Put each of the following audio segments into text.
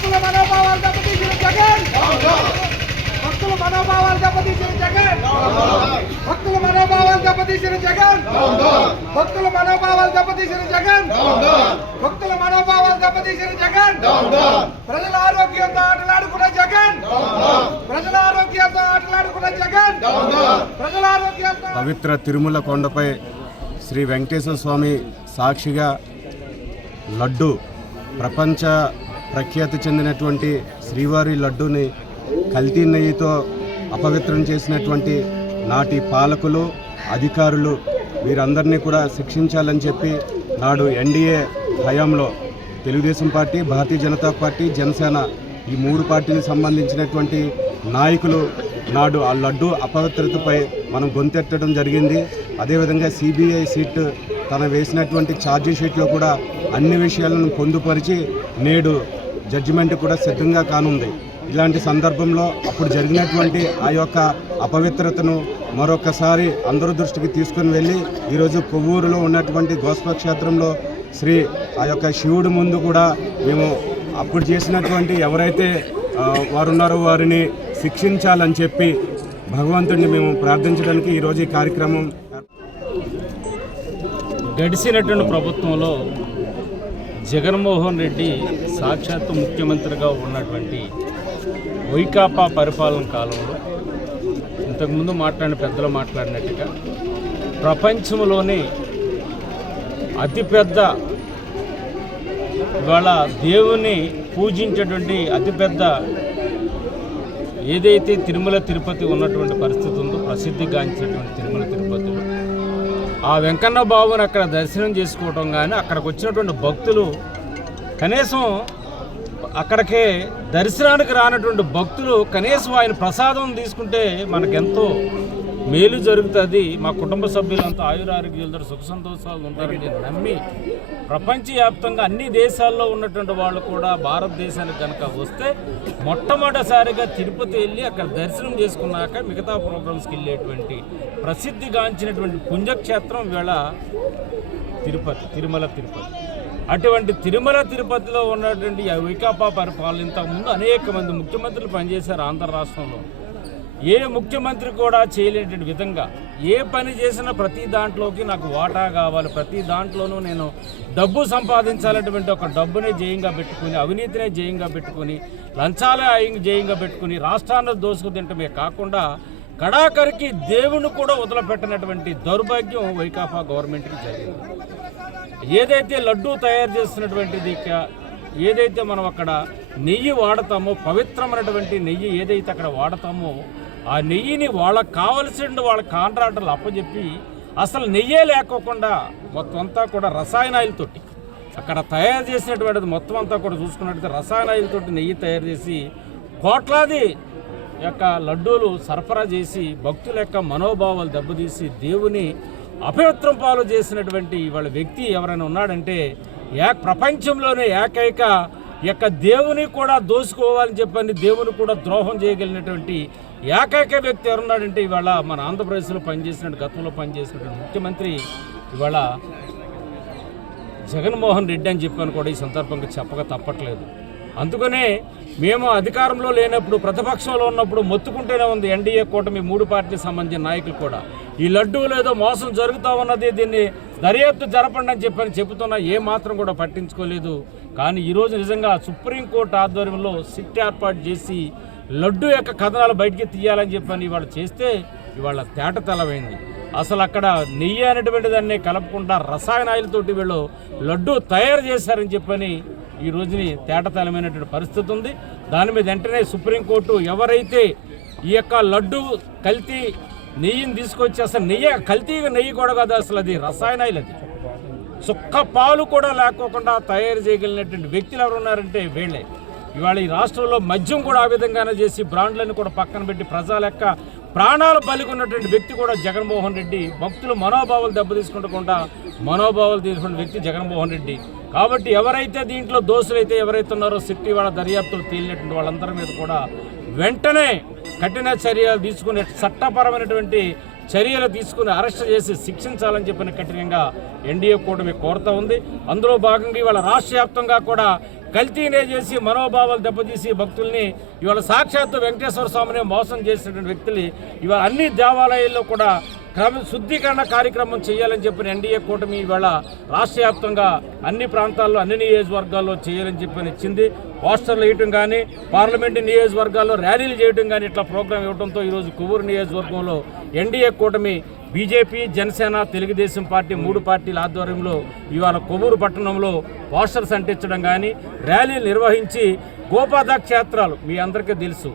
భక్తుల మనోభావాలు దెబ్బతీసిన జగన్, భక్తుల మనోభావాలు దెబ్బతీసిన జగన్, భక్తుల మనోభావాలు దెబ్బతీసిన జగన్, భక్తుల మనోభావాలు దెబ్బతీసిన జగన్, భక్తుల మనోభావాలు దెబ్బతీసిన జగన్, ప్రజల ఆరోగ్యంతో ఆటలాడుకున్న జగన్, ప్రజల ఆరోగ్యంతో ఆటలాడుకున్న జగన్, ప్రజల ఆరోగ్యంతో. పవిత్ర తిరుమల కొండపై శ్రీ వెంకటేశ్వర స్వామి సాక్షిగా లడ్డు ప్రపంచ ప్రఖ్యాతి చెందినటువంటి శ్రీవారి లడ్డూని కల్తీ నెయ్యితో అపవిత్రం చేసినటువంటి నాటి పాలకులు, అధికారులు వీరందరినీ కూడా శిక్షించాలని చెప్పి నాడు ఎన్డీఏ హయాంలో తెలుగుదేశం పార్టీ, భారతీయ జనతా పార్టీ, జనసేన ఈ మూడు పార్టీలకు సంబంధించినటువంటి నాయకులు నాడు ఆ లడ్డు అపవిత్రతపై మనం గొంతెత్తడం జరిగింది. అదేవిధంగా సిబిఐ సిట్ తన వేసినటువంటి ఛార్జీ షీట్లో కూడా అన్ని విషయాలను పొందుపరిచి నేడు జడ్జిమెంట్ కూడా సిద్ధంగా కానుంది. ఇలాంటి సందర్భంలో అప్పుడు జరిగినటువంటి ఆ యొక్క అపవిత్రతను మరొకసారి అందరి దృష్టికి తీసుకుని వెళ్ళి ఈరోజు కొవ్వూరులో ఉన్నటువంటి గోస్ప క్షేత్రంలో శ్రీ ఆ యొక్క శివుడి ముందు కూడా మేము అప్పుడు చేసినటువంటి ఎవరైతే వారున్నారో వారిని శిక్షించాలని చెప్పి భగవంతుడిని మేము ప్రార్థించడానికి ఈరోజు ఈ కార్యక్రమం. గడిచినటువంటి ప్రభుత్వంలో జగన్మోహన్ రెడ్డి సాక్షాత్తు ముఖ్యమంత్రిగా ఉన్నటువంటి వైకాపా పరిపాలన కాలంలో ఇంతకుముందు మాట్లాడిన పెద్దలు మాట్లాడినట్టుగా ప్రపంచంలోనే అతిపెద్ద ఇవాళ దేవుని పూజించేటువంటి అతిపెద్ద ఏదైతే తిరుమల తిరుపతి ఉన్నటువంటి పరిస్థితి ఉందో, ప్రసిద్ధిగాంచినటువంటి తిరుమల తిరుపతిలో ఆ వెంకన్న బాబుని అక్కడ దర్శనం చేసుకోవటం కానీ అక్కడికి వచ్చినటువంటి భక్తులు కనీసం అక్కడికే దర్శనానికి రానటువంటి భక్తులు కనీసం ఆయన ప్రసాదం తీసుకుంటే మనకెంతో మేలు జరుగుతుంది, మా కుటుంబ సభ్యులంతా ఆయురారోగ్యాలతో సుఖ సంతోషాలు ఉంటారని నమ్మి ప్రపంచవ్యాప్తంగా అన్ని దేశాల్లో ఉన్నటువంటి వాళ్ళు కూడా భారతదేశానికి కనుక వస్తే మొట్టమొదటిసారిగా తిరుపతి వెళ్ళి అక్కడ దర్శనం చేసుకున్నాక మిగతా ప్రోగ్రామ్స్కి వెళ్ళేటువంటి ప్రసిద్ధిగాంచినటువంటి పుణ్యక్షేత్రం వేళ తిరుమల తిరుపతి. అటువంటి తిరుమల తిరుపతిలో ఉన్నటువంటి వైకాపా పరిపాలన ఇంతకుముందు అనేక మంది ముఖ్యమంత్రులు పనిచేశారు ఆంధ్ర రాష్ట్రంలో. ఏ ముఖ్యమంత్రి కూడా చేయలేనటువంటి విధంగా ఏ పని చేసినా ప్రతి దాంట్లోకి నాకు వాటా కావాలి, ప్రతి దాంట్లోనూ నేను డబ్బు సంపాదించాలనేటువంటి ఒక డబ్బునే జయంగా పెట్టుకుని, అవినీతినే జయంగా పెట్టుకుని, లంచాలే జయంగా పెట్టుకుని రాష్ట్రాన్ని దోసుకు తింటమే కాకుండా కడాకరికి దేవుని కూడా వదిలిపెట్టినటువంటి దౌర్భాగ్యం వైకాపా గవర్నమెంట్కి జరిగింది. ఏదైతే లడ్డూ తయారు చేస్తున్నటువంటిది, ఏదైతే మనం అక్కడ నెయ్యి వాడతామో, పవిత్రమైనటువంటి నెయ్యి ఏదైతే అక్కడ వాడతామో ఆ నెయ్యిని వాళ్ళకి కావలసిన వాళ్ళ కాంట్రాక్టర్లు అప్పచెప్పి అసలు నెయ్యే లేకోకుండా మొత్తం అంతా కూడా రసాయనాలతోటి అక్కడ తయారు చేసినటువంటిది మొత్తం అంతా కూడా చూసుకున్నట్టయితే రసాయనాలతోటి నెయ్యి తయారు చేసి కోట్లాది యొక్క లడ్డూలు సరఫరా చేసి భక్తుల యొక్క మనోభావాలు దెబ్బతీసి దేవుని అపవిత్రం పాలు చేసినటువంటి వాళ్ళ వ్యక్తి ఎవరైనా ఉన్నాడంటే ప్రపంచంలోనే ఏకైక యొక్క దేవుని కూడా దోసుకోవాలని చెప్పని దేవుని కూడా ద్రోహం చేయగలిగినటువంటి ఏకైక వ్యక్తి ఎవరున్నాడంటే ఇవాళ మన ఆంధ్రప్రదేశ్లో పనిచేసినట్టు గతంలో పనిచేసినటువంటి ముఖ్యమంత్రి ఇవాళ జగన్మోహన్ రెడ్డి అని చెప్పని కూడా ఈ సందర్భంగా చెప్పక తప్పట్లేదు. అందుకనే మేము అధికారంలో లేనప్పుడు ప్రతిపక్షంలో ఉన్నప్పుడు మొత్తుకుంటూనే ఉంది ఎన్డీఏ కూటమి మూడు పార్టీలకు సంబంధించిన నాయకులు కూడా ఈ లడ్డూలు ఏదో మోసం జరుగుతూ ఉన్నది, దీన్ని దర్యాప్తు జరపండి అని చెప్పని చెబుతున్నా ఏ మాత్రం కూడా పట్టించుకోలేదు. కానీ ఈరోజు నిజంగా సుప్రీంకోర్టు ఆధ్వర్యంలో సిట్ ఏర్పాటు చేసి లడ్డు యొక్క కథనాలు బయటికి తీయాలని చెప్పని ఇవాళ చేస్తే ఇవాళ తేటతెల్లమైంది. అసలు అక్కడ నెయ్యి అనేటువంటి దాన్ని కలపకుండా రసాయనాలతోటి వీళ్ళు లడ్డు తయారు చేశారని చెప్పని ఈ రోజుని తేటతెల్లమైనటువంటి పరిస్థితి ఉంది. దాని మీద వెంటనే సుప్రీంకోర్టు ఎవరైతే ఈ యొక్క లడ్డు కల్తీ నెయ్యిని తీసుకొచ్చి, అసలు నెయ్యి కల్తీగా నెయ్యి కూడా కాదు, అసలు అది రసాయనాలు, అది చుక్క పాలు కూడా లేకోకుండా తయారు చేయగలిగినటువంటి వ్యక్తులు ఎవరు ఉన్నారంటే వీళ్ళే. ఇవాళ ఈ రాష్ట్రంలో మద్యం కూడా ఆ విధంగానే చేసి బ్రాండ్లను కూడా పక్కన పెట్టి ప్రజల యొక్క ప్రాణాలు బలికొన్నటువంటి వ్యక్తి కూడా జగన్మోహన్ రెడ్డి. భక్తులు మనోభావాలు దెబ్బతీసుకుంటకుండా మనోభావాలు తీసుకున్న వ్యక్తి జగన్మోహన్ రెడ్డి. కాబట్టి ఎవరైతే దీంట్లో దోషులైతే ఎవరైతే ఉన్నారో సిట్టి వాళ్ళ దర్యాప్తులు తేలినటువంటి వాళ్ళందరి మీద కూడా వెంటనే కఠిన చర్యలు తీసుకునే చట్టపరమైనటువంటి చర్యలు తీసుకుని అరెస్ట్ చేసి శిక్షించాలని చెప్పిన కఠినంగా ఎన్డీఏ కూటమి కోరుతా ఉంది. అందులో భాగంగా ఇవాళ రాష్ట్ర వ్యాప్తంగా కూడా కల్తీనే చేసి మనోభావాలు దెబ్బతీసి భక్తుల్ని ఇవాళ సాక్షాత్తు వెంకటేశ్వర స్వామిని మోసం చేసినటువంటి వ్యక్తులు ఇవాళ అన్ని దేవాలయాల్లో కూడా శుద్ధీకరణ కార్యక్రమం చేయాలని చెప్పిన ఎన్డీఏ కూటమి ఇవాళ రాష్ట్ర వ్యాప్తంగా అన్ని ప్రాంతాల్లో అన్ని నియోజకవర్గాల్లో చేయాలని చెప్పని ఇచ్చింది. పోస్టర్లు వేయటం కానీ, పార్లమెంటు నియోజకవర్గాల్లో ర్యాలీలు చేయడం కానీ ఇట్లా ప్రోగ్రాం ఇవ్వడంతో ఈరోజు కొవ్వూరు నియోజకవర్గంలో ఎన్డీఏ కూటమి బీజేపీ, జనసేన, తెలుగుదేశం పార్టీ 3 పార్టీల ఆధ్వర్యంలో ఇవాళ కొవ్వూరు పట్టణంలో పోస్టర్స్ అంటించడం కానీ, ర్యాలీలు నిర్వహించి గోపాద క్షేత్రాలు మీ అందరికీ తెలుసు,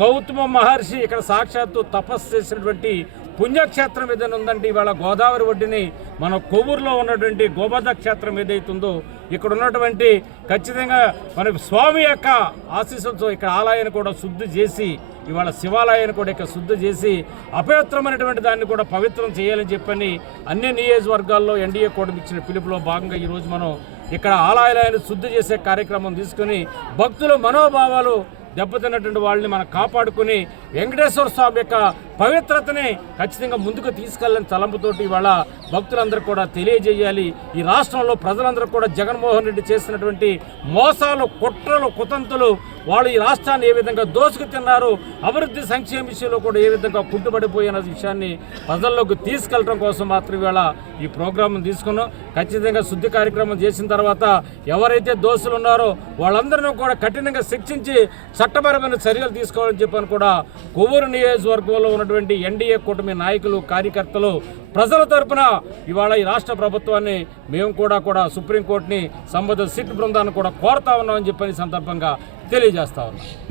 గౌతమ మహర్షి ఇక్కడ సాక్షాత్తు తపస్సు చేసినటువంటి పుణ్యక్షేత్రం ఏదైనా ఉందంటే ఇవాళ గోదావరి ఒడ్డుని మన కొవ్వూరులో ఉన్నటువంటి గోపాద క్షేత్రం ఏదైతుందో ఇక్కడ ఉన్నటువంటి ఖచ్చితంగా మన స్వామి యొక్క ఆశీస్సులతో ఇక్కడ ఆలయాన్ని కూడా శుద్ధి చేసి ఇవాళ శివాలయాన్ని కూడా ఇక్కడ శుద్ధి చేసి అపవిత్రమైనటువంటి దాన్ని కూడా పవిత్రం చేయాలని చెప్పని అన్ని నియోజకవర్గాల్లో ఎన్డీఏ కూటమి ఇచ్చిన పిలుపులో భాగంగా ఈరోజు మనం ఇక్కడ ఆలయాన్ని శుద్ధి చేసే కార్యక్రమం తీసుకుని భక్తుల మనోభావాలు దెబ్బతిన్నటువంటి వాళ్ళని మనం కాపాడుకుని వెంకటేశ్వర స్వామి యొక్క పవిత్రతని ఖచ్చితంగా ముందుకు తీసుకెళ్ళని తలంపుతోటి ఇవాళ భక్తులందరూ కూడా తెలియజేయాలి. ఈ రాష్ట్రంలో ప్రజలందరూ కూడా జగన్మోహన్ రెడ్డి చేసినటువంటి మోసాలు, కుట్రలు, కుతంతులు, వాళ్ళు ఈ రాష్ట్రాన్ని ఏ విధంగా దోసుకు తిన్నారు, అభివృద్ధి సంక్షేమ విషయంలో కూడా ఏ విధంగా కుంటుపడిపోయిన విషయాన్ని ప్రజల్లోకి తీసుకెళ్లడం కోసం మాత్రం ఇవాళ ఈ ప్రోగ్రాం తీసుకున్నాం. ఖచ్చితంగా శుద్ధి కార్యక్రమం చేసిన తర్వాత ఎవరైతే దోషులు ఉన్నారో వాళ్ళందరినీ కూడా కఠినంగా శిక్షించి చట్టపరమైన చర్యలు తీసుకోవాలని చెప్పని కూడా కొవ్వూరు నియోజకవర్గంలో ఉన్నటువంటి ఎన్డీఏ కూటమి నాయకులు, కార్యకర్తలు ప్రజల తరపున ఇవాళ ఈ రాష్ట్ర ప్రభుత్వాన్ని మేము కూడా సుప్రీంకోర్టుని సంబంధిత సిట్ బృందాన్ని కూడా కోరుతా ఉన్నామని చెప్పని సందర్భంగా తెలియజేస్తా ఉన్నాం.